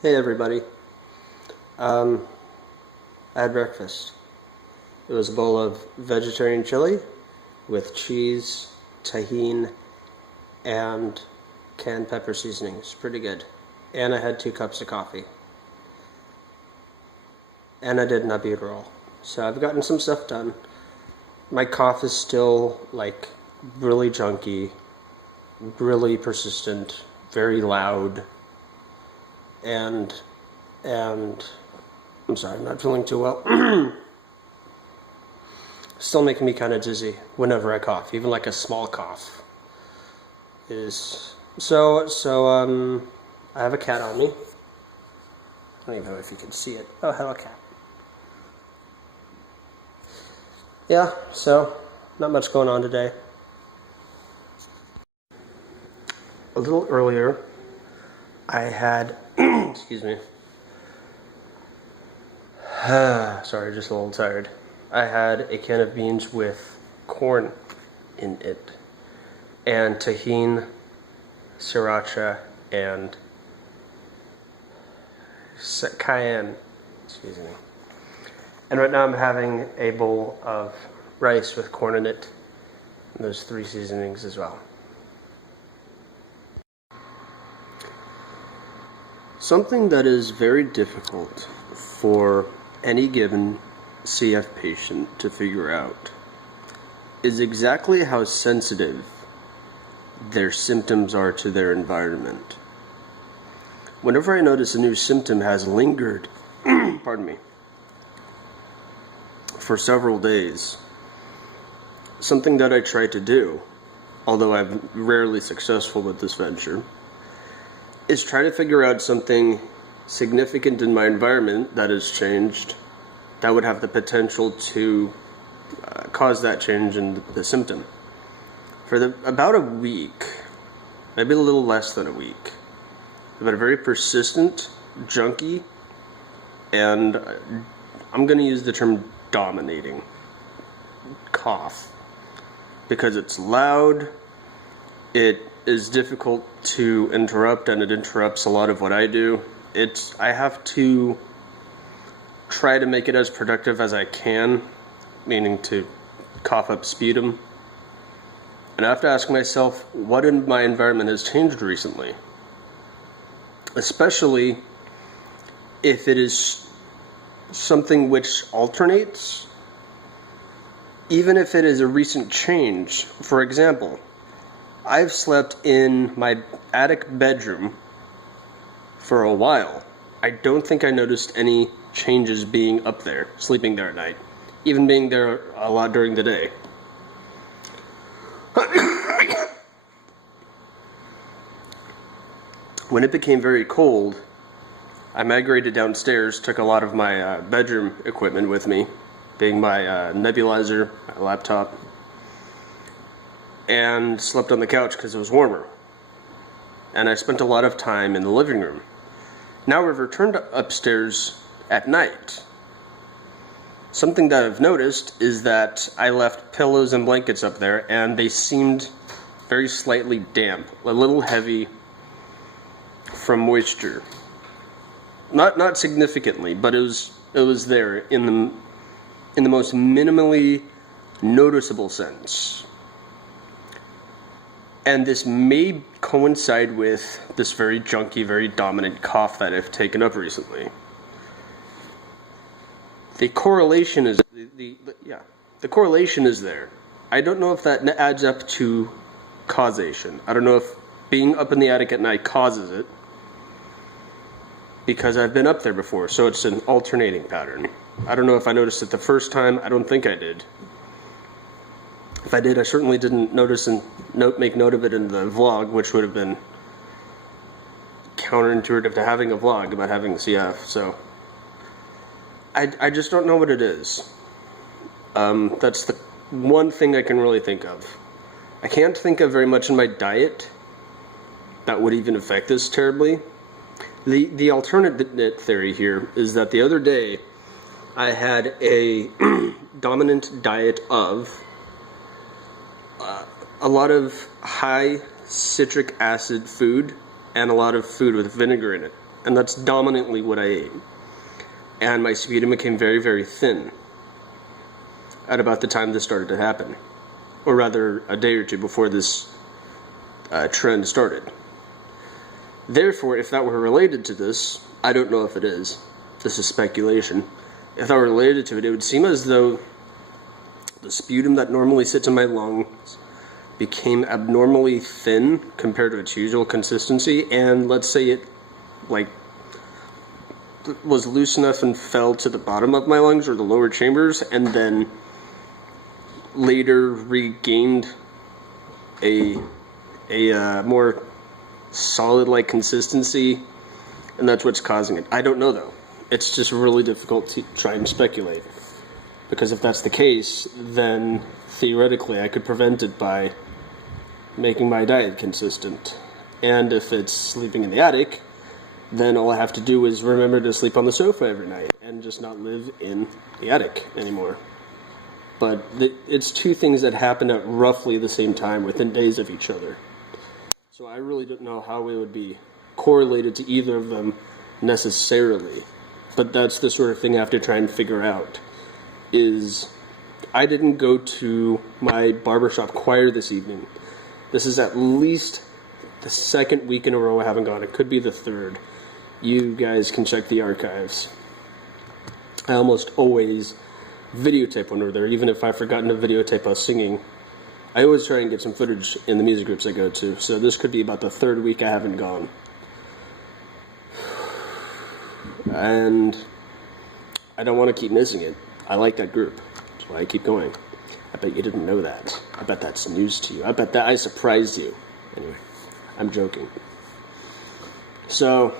Hey everybody. I had breakfast. It was a bowl of vegetarian chili with cheese, tahini, and canned pepper seasonings. Pretty good. And I had 2 cups of coffee. And I did an albuterol. So I've gotten some stuff done. My cough is still really junky, really persistent, very loud. And I'm sorry, I'm not feeling too well. Still making me kind of dizzy whenever I cough, even like a small cough. I have a cat on me. I don't even know if you can see it. Oh, hello, cat. Yeah, so not much going on today. A little earlier, I had, excuse me, sorry, just a little tired. I had a can of beans with corn in it, and tahini, sriracha, and cayenne, excuse me. And right now I'm having a bowl of rice with corn in it, and those 3 seasonings as well. Something that is very difficult for any given CF patient to figure out is exactly how sensitive their symptoms are to their environment. Whenever I notice a new symptom has lingered, pardon me, for several days, something that I try to do, although I'm rarely successful with this venture, is try to figure out something significant in my environment that has changed that would have the potential to cause that change in the symptom. For about a week, maybe a little less than a week, I've had a very persistent, junky, and I'm going to use the term dominating cough because it's loud, it is difficult to interrupt, and it interrupts a lot of what I do. I have to try to make it as productive as I can, meaning to cough up sputum. And I have to ask myself, what in my environment has changed recently? Especially if it is something which alternates, even if it is a recent change. For example, I've slept in my attic bedroom for a while. I don't think I noticed any changes being up there, sleeping there at night, even being there a lot during the day. When it became very cold, I migrated downstairs, took a lot of my bedroom equipment with me, being my nebulizer, my laptop, and slept on the couch because it was warmer. And I spent a lot of time in the living room. Now we've returned upstairs at night. Something that I've noticed is that I left pillows and blankets up there, and they seemed very slightly damp, a little heavy from moisture. Not significantly, but it was there in the most minimally noticeable sense. And this may coincide with this very junky, very dominant cough that I've taken up recently. The correlation is the correlation is there. I don't know if that adds up to causation. I don't know if being up in the attic at night causes it, because I've been up there before, so it's an alternating pattern. I don't know if I noticed it the first time. I don't think I did. If I did, I certainly didn't notice and make note of it in the vlog, which would have been counterintuitive to having a vlog about having CF. So I just don't know what it is. That's the one thing I can really think of. I can't think of very much in my diet that would even affect this terribly. The alternate theory here is that the other day I had a dominant diet of a lot of high citric acid food and a lot of food with vinegar in it. and that's dominantly what I ate. And my sputum became very, very thin at about the time this started to happen, or rather a day or two before this trend started. Therefore, if that were related to this, I don't know if it is. This is speculation. If that were related to it, it would seem as though the sputum that normally sits in my lungs became abnormally thin compared to its usual consistency, and let's say it was loose enough and fell to the bottom of my lungs or the lower chambers, and then later regained a more solid-like consistency, and that's what's causing it. I don't know, though. It's just really difficult to try and speculate, because if that's the case, then theoretically I could prevent it by making my diet consistent. And if it's sleeping in the attic, then all I have to do is remember to sleep on the sofa every night and just not live in the attic anymore. But it's two things that happen at roughly the same time within days of each other. So I really don't know how it would be correlated to either of them necessarily. But that's the sort of thing I have to try and figure out. Is I didn't go to my barbershop choir this evening. This is at least the second week in a row I haven't gone. It could be the third. You guys can check the archives. I almost always videotape when we're there, even if I've forgotten to videotape us singing. I always try and get some footage in the music groups I go to, so this could be about the third week I haven't gone. And I don't want to keep missing it. I like that group. That's why I keep going. I bet you didn't know that. I bet that's news to you. I bet that I surprised you. Anyway, I'm joking. So,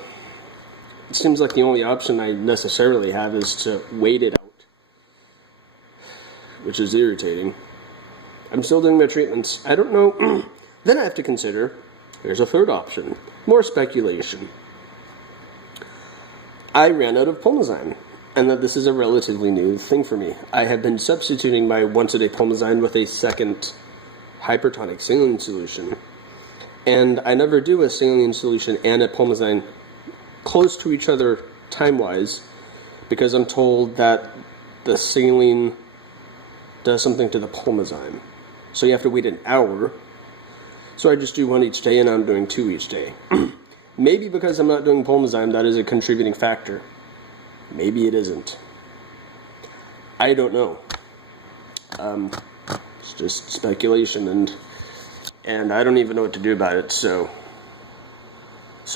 it seems like the only option I necessarily have is to wait it out, which is irritating. I'm still doing my treatments. I don't know. Then I have to consider, here's a third option. More speculation. I ran out of Pulmozyme, and that this is a relatively new thing for me. I have been substituting my once-a-day Pulmozyme with a second hypertonic saline solution. And I never do a saline solution and a Pulmozyme close to each other time-wise, because I'm told that the saline does something to the Pulmozyme. So you have to wait an hour. So I just do one each day, and I'm doing two each day. Maybe because I'm not doing Pulmozyme, that is a contributing factor. Maybe it isn't. I don't know. It's just speculation, and I don't even know what to do about it. So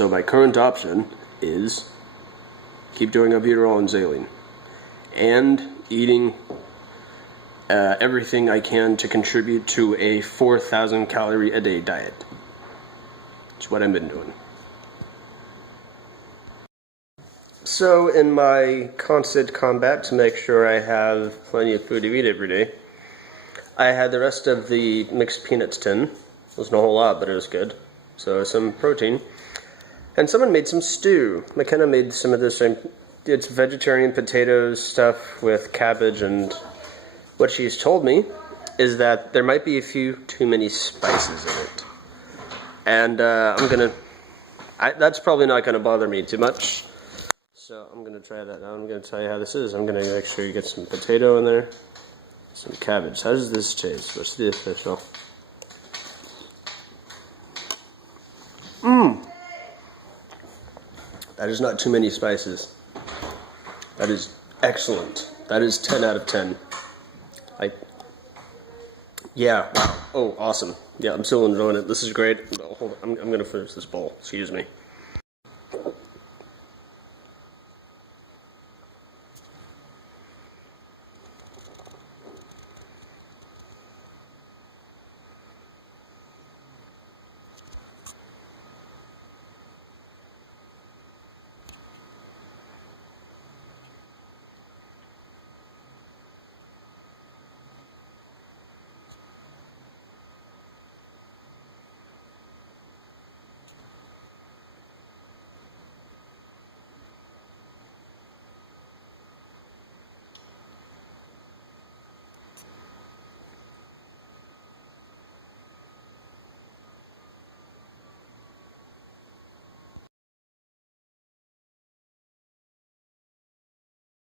my current option is keep doing albuterol and saline, and eating everything I can to contribute to a 4,000 calorie a day diet. That's what I've been doing. So in my constant combat to make sure I have plenty of food to eat every day, I had the rest of the mixed peanuts tin. It wasn't a whole lot, but it was good. So some protein. And someone made some stew. McKenna made some of this. It's vegetarian potatoes stuff with cabbage, and what she's told me is that there might be a few too many spices in it. And that's probably not gonna bother me too much. So I'm gonna try that now. I'm gonna tell you how this is. I'm gonna make sure you get some potato in there, some cabbage. How does this taste? What's the official? That is not too many spices. That is excellent. That is 10 out of 10. Yeah. Oh, awesome. Yeah, I'm still enjoying it. This is great. Hold on. I'm gonna finish this bowl. Excuse me.